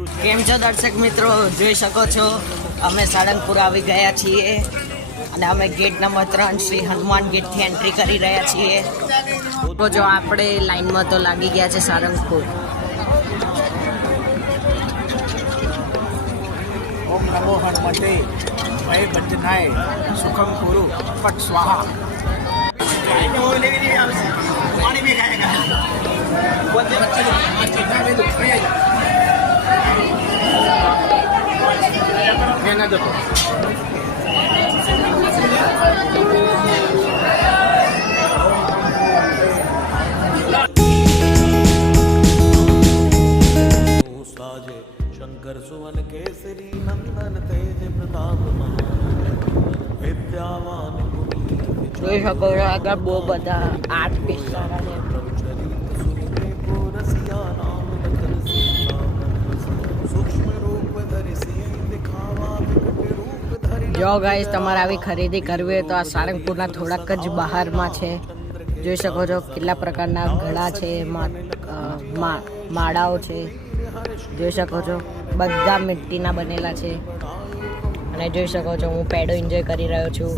કેમ છો દર્શક મિત્રો, જોઈ શકો છો અમે સાળંગપુર આવી ગયા છીએ અને અમે ગેટ નંબર 3 શ્રી હનુમાન ગેટથી એન્ટ્રી કરી રહ્યા છીએ. તો જો આપણે લાઈનમાં તો લાગી ગયા છે સાળંગપુર. ઓમ નમો હનુમતે ભય બંધનાય સુખમ કુરુ ફટ સ્વાહા. પાણી भी खाएगा. शंकर सुवन केसरी नंदन तेज प्रताप विद्यावान જોઈ શકો છો આગળ બહુ બધા આર્ટ પીસ સારા છે. જો ગાઈસ તમારે આવી ખરીદી કરવી હોય તો આ સાળંગપુરના થોડાક જ બહારમાં છે. જોઈ શકો છો કેટલા પ્રકારના ઘડા છે, માળાઓ છે. જોઈ શકો છો બધા મિટ્ટીના બનેલા છે. અને જોઈ શકો છો હું પેડો એન્જોય કરી રહ્યો છું.